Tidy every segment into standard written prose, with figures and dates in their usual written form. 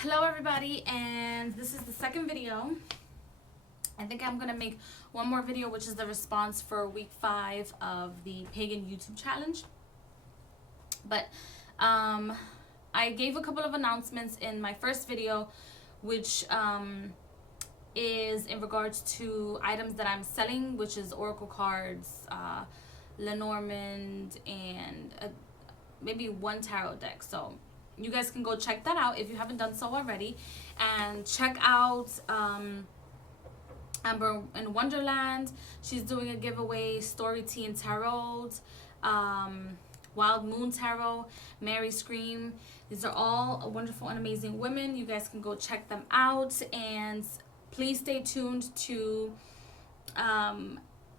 Hello everybody, and this is the second video. I think I'm gonna make one more video, which is the response for week 5 of the pagan YouTube challenge. But I gave a couple of announcements in my first video, which is in regards to items that I'm selling, which is oracle cards, Lenormand, and maybe one tarot deck. So you guys can go check that out if you haven't done so already, and check out Amber in Wonderland. She's doing a giveaway. Story Tea and Tarot, Wild Moon Tarot, Mary Scream. These are all wonderful and amazing women. You guys can go check them out, and please stay tuned to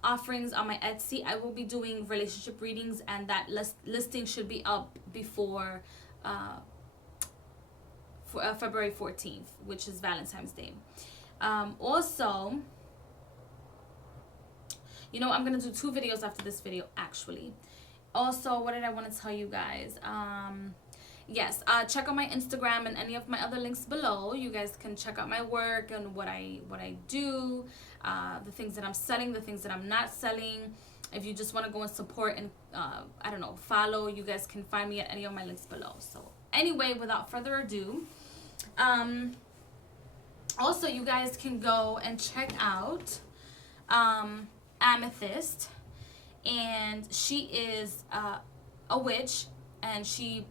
offerings on my Etsy. I will be doing relationship readings, and that listing should be up before February 14th, which is Valentine's Day. Also, you know, I'm gonna do 2 videos after this video actually. Also, what did I want to tell you guys? Yes, check out my Instagram and any of my other links below. You guys can check out my work and what I do, the things that I'm selling, the things that I'm not selling. If you just want to go and support and I don't know, follow, you guys can find me at any of my links below. So anyway, without further ado, also you guys can go and check out Amethyst, and she is a witch, and she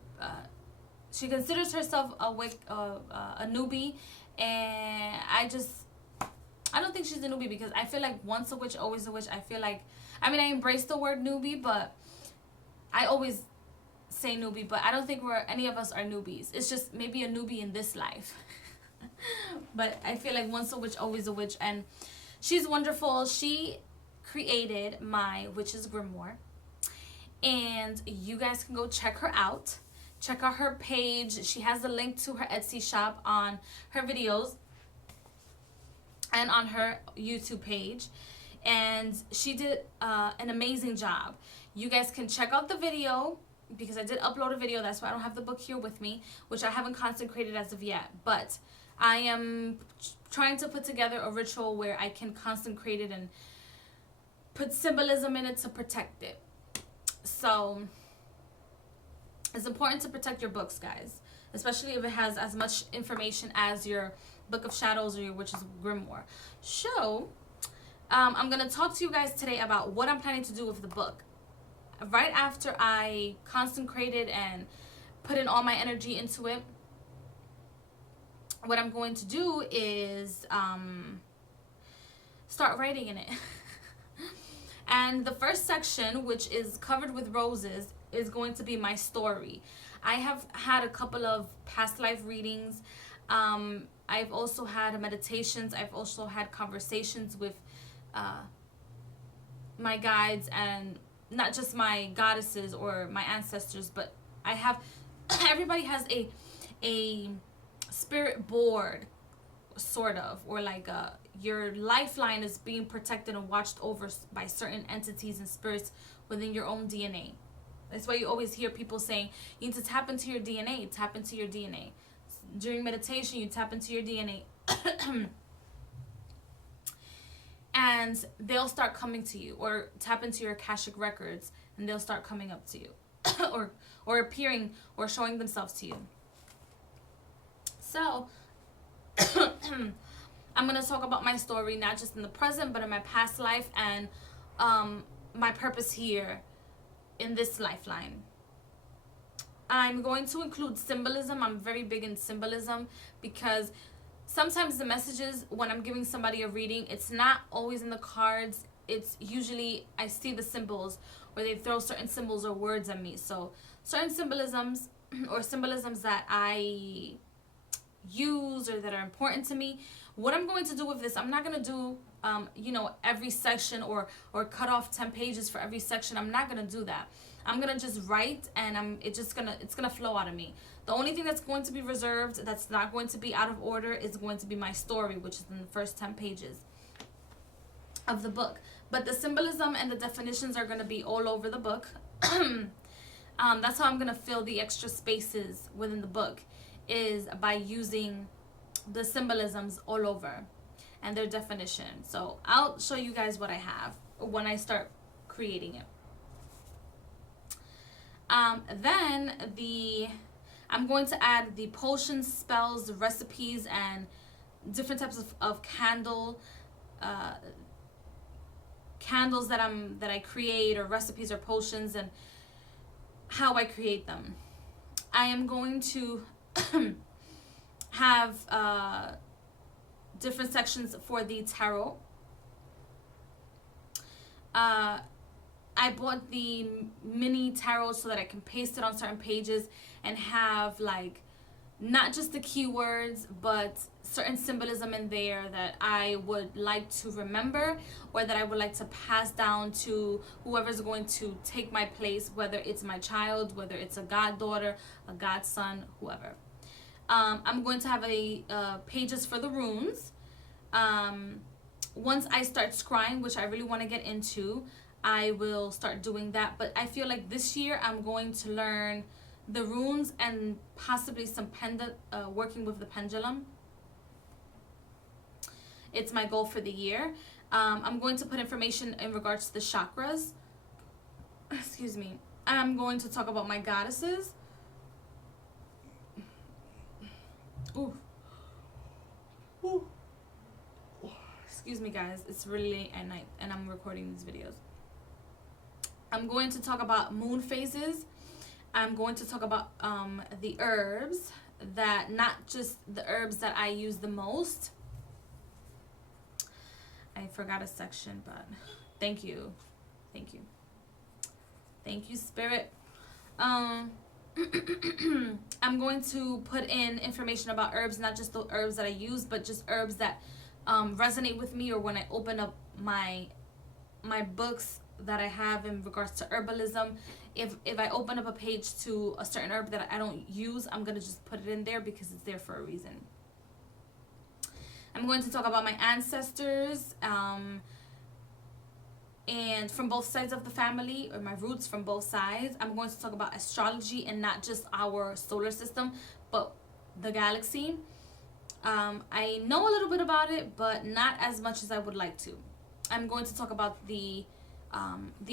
considers herself a newbie, and I don't think she's a newbie, because I feel like once a witch, always a witch. I feel like, I mean, I embrace the word newbie, but I always say newbie, but I don't think any of us are newbies. It's just maybe a newbie in this life. But I feel like once a witch, always a witch, and she's wonderful. She created my witch's grimoire, and you guys can go check her out. Check out her page. She has a link to her Etsy shop on her videos and on her YouTube page, and she did an amazing job. You guys can check out the video, because I did upload a video. That's why I don't have the book here with me, which I haven't consecrated as of yet, but I am trying to put together a ritual where I can consecrate it and put symbolism in it to protect it. So it's important to protect your books, guys, especially if it has as much information as your Book of Shadows or your Witch's Grimoire. So I'm going to talk to you guys today about what I'm planning to do with the book. Right after I consecrated and put in all my energy into it, what I'm going to do is start writing in it. And the first section, which is covered with roses, is going to be my story. I have had a couple of past life readings. I've also had meditations. I've also had conversations with my guides, and not just my goddesses or my ancestors, but I have everybody has a spirit board, sort of, or like your lifeline is being protected and watched over by certain entities and spirits within your own DNA. That's why you always hear people saying you need to tap into your DNA, tap into your DNA. During meditation, you tap into your DNA and they'll start coming to you, or tap into your Akashic records and they'll start coming up to you or appearing or showing themselves to you. So I'm going to talk about my story, not just in the present, but in my past life, and my purpose here in this lifeline. I'm going to include symbolism. I'm very big in symbolism, because sometimes the messages, when I'm giving somebody a reading, it's not always in the cards. It's usually I see the symbols, or they throw certain symbols or words at me. So certain symbolisms or symbolisms that I use or that are important to me. What I'm going to do with this, I'm not going to do you know, every section or cut off 10 pages for every section. I'm not going to do that. I'm going to just write, and it's going to flow out of me. The only thing that's going to be reserved, that's not going to be out of order, is going to be my story, which is in the first 10 pages of the book. But the symbolism and the definitions are going to be all over the book. That's how I'm going to fill the extra spaces within the book. is by using the symbolisms all over and their definition. So I'll show you guys what I have when I start creating it. Then I'm going to add the potions, spells, recipes, and different types of candles that I create, or recipes or potions, and how I create them. I am going to have different sections for the tarot. I bought the mini tarot so that I can paste it on certain pages and have like not just the keywords but certain symbolism in there that I would like to remember, or that I would like to pass down to whoever's going to take my place, whether it's my child, whether it's a goddaughter, a godson, whoever. I'm going to have pages for the runes. Once I start scrying, which I really want to get into, I will start doing that. But I feel like this year I'm going to learn the runes and possibly some working with the pendulum. It's my goal for the year. I'm going to put information in regards to the chakras. Excuse me. I'm going to talk about my goddesses. Ooh. Ooh. Excuse me, guys. It's really late at night and I'm recording these videos. I'm going to talk about moon phases. I'm going to talk about the herbs, that not just the herbs that I use the most. I forgot a section, but thank you. Thank you. Thank you, Spirit. I'm going to put in information about herbs, not just the herbs that I use, but just herbs that resonate with me, or when I open up my books that I have in regards to herbalism. If I open up a page to a certain herb that I don't use, I'm going to just put it in there because it's there for a reason. I'm going to talk about my ancestors, and from both sides of the family, or my roots from both sides. I'm going to talk about astrology and not just our solar system, but the galaxy. I know a little bit about it, but not as much as I would like to. I'm going to talk about the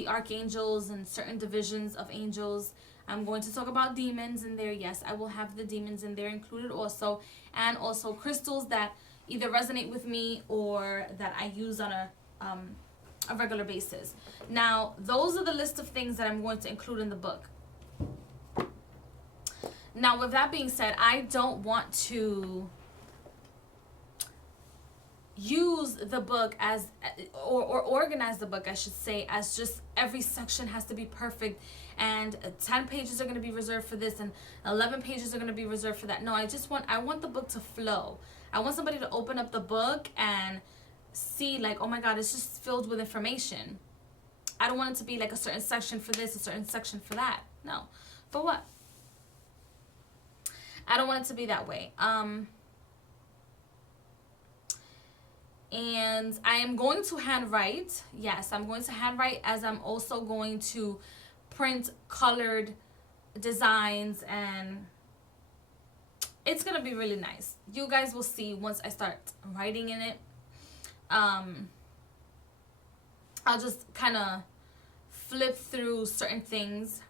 archangels and certain divisions of angels. I'm going to talk about demons in there. Yes, I will have the demons in there included also, and also crystals that either resonate with me or that I use on a regular basis. Now, those are the list of things that I'm going to include in the book. Now, with that being said, I don't want to use the book as, or organize the book, I should say, as just every section has to be perfect, and 10 pages are going to be reserved for this and 11 pages are going to be reserved for that. No, I want the book to flow. I want somebody to open up the book and see like, oh my God, it's just filled with information. I don't want it to be like a certain section for this, a certain section for that. No. For what? I don't want it to be that way. And I am going to handwrite. Yes, I'm going to handwrite, as I'm also going to print colored designs, and it's going to be really nice. You guys will see once I start writing in it. I'll just kind of flip through certain things.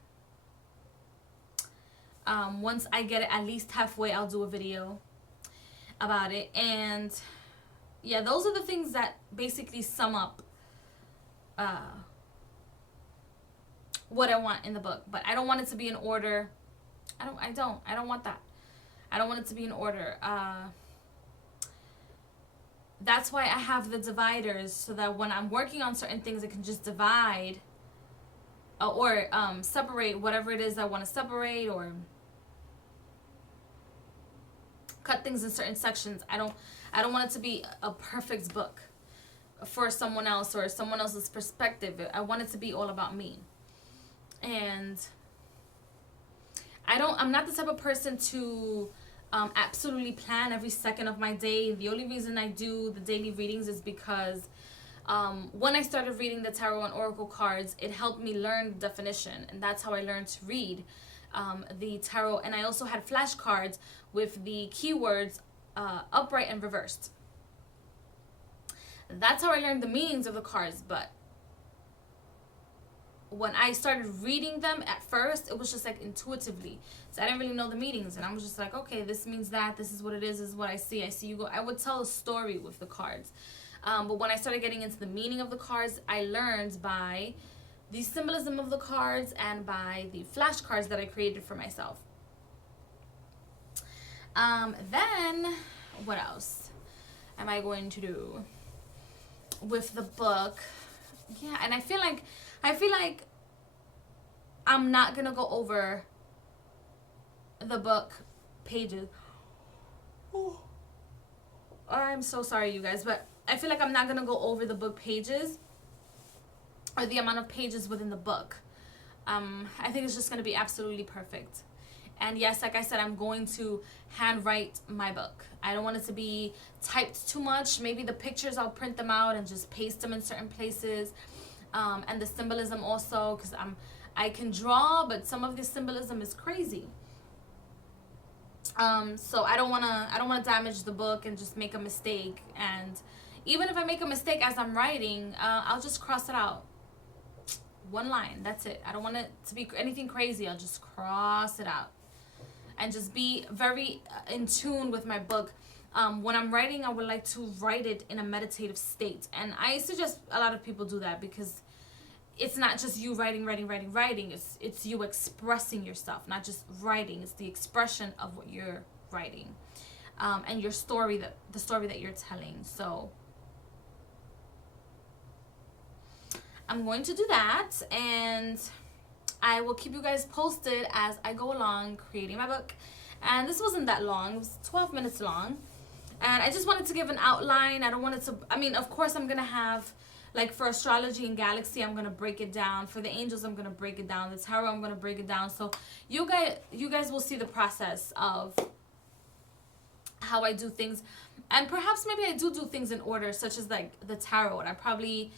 Once I get it at least halfway, I'll do a video about it. And yeah, those are the things that basically sum up what I want in the book. But I don't want it to be in order. I don't want that. I don't want it to be in order. That's why I have the dividers, so that when I'm working on certain things, I can just divide or separate whatever it is I want to separate, or cut things in certain sections. I don't want it to be a perfect book for someone else or someone else's perspective. I want it to be all about me. And I'm not the type of person to absolutely plan every second of my day. The only reason I do the daily readings is because when I started reading the tarot and oracle cards, it helped me learn the definition, and that's how I learned to read the tarot. And I also had flashcards with the keywords upright and reversed. That's how I learned the meanings of the cards. But when I started reading them at first, it was just like intuitively. So I didn't really know the meanings. And I was just like, okay, this means that. This is what it is. This is what I see. I see you go. I would tell a story with the cards. But when I started getting into the meaning of the cards, I learned by the symbolism of the cards and by the flashcards that I created for myself. Then, what else am I going to do with the book? Yeah, and I feel like I'm not gonna go over the book pages. Oh, I'm so sorry, you guys, but I feel like I'm not gonna go over the book pages or the amount of pages within the book. I think it's just gonna be absolutely perfect. And yes, like I said, I'm going to handwrite my book. I don't want it to be typed too much. Maybe the pictures, I'll print them out and just paste them in certain places. And the symbolism also, because I can draw, but some of the symbolism is crazy. So I don't wanna damage the book and just make a mistake. And even if I make a mistake as I'm writing, I'll just cross it out. One line, that's it. I don't want it to be anything crazy. I'll just cross it out and just be very in tune with my book. When I'm writing, I would like to write it in a meditative state. And I suggest a lot of people do that, because it's not just you writing. It's you expressing yourself, not just writing. It's the expression of what you're writing, and your story, the story that you're telling. So I'm going to do that, and I will keep you guys posted as I go along creating my book. And this wasn't that long. It was 12 minutes long. And I just wanted to give an outline. I don't want it to, I mean, of course I'm going to have, like for astrology and galaxy, I'm going to break it down. For the angels, I'm going to break it down. The tarot, I'm going to break it down. So you guys will see the process of how I do things. And perhaps maybe I do things in order, such as like the tarot. I probably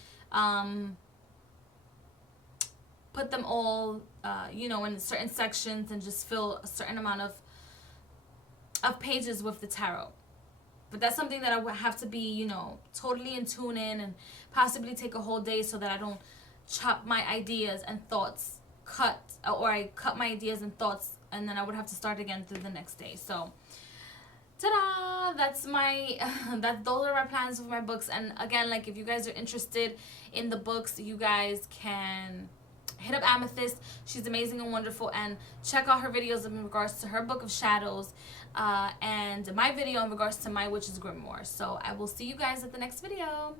put them all, in certain sections and just fill a certain amount of pages with the tarot. But that's something that I would have to be, totally in tune in, and possibly take a whole day so that I don't chop my ideas and thoughts or I cut my ideas and thoughts, and then I would have to start again through the next day. So, ta-da! That's those are my plans with my books. And again, like if you guys are interested in the books, you guys can hit up Amethyst. She's amazing and wonderful, and check out her videos in regards to her book of shadows, and my video in regards to my witch's grimoire. So I will see you guys at the next video.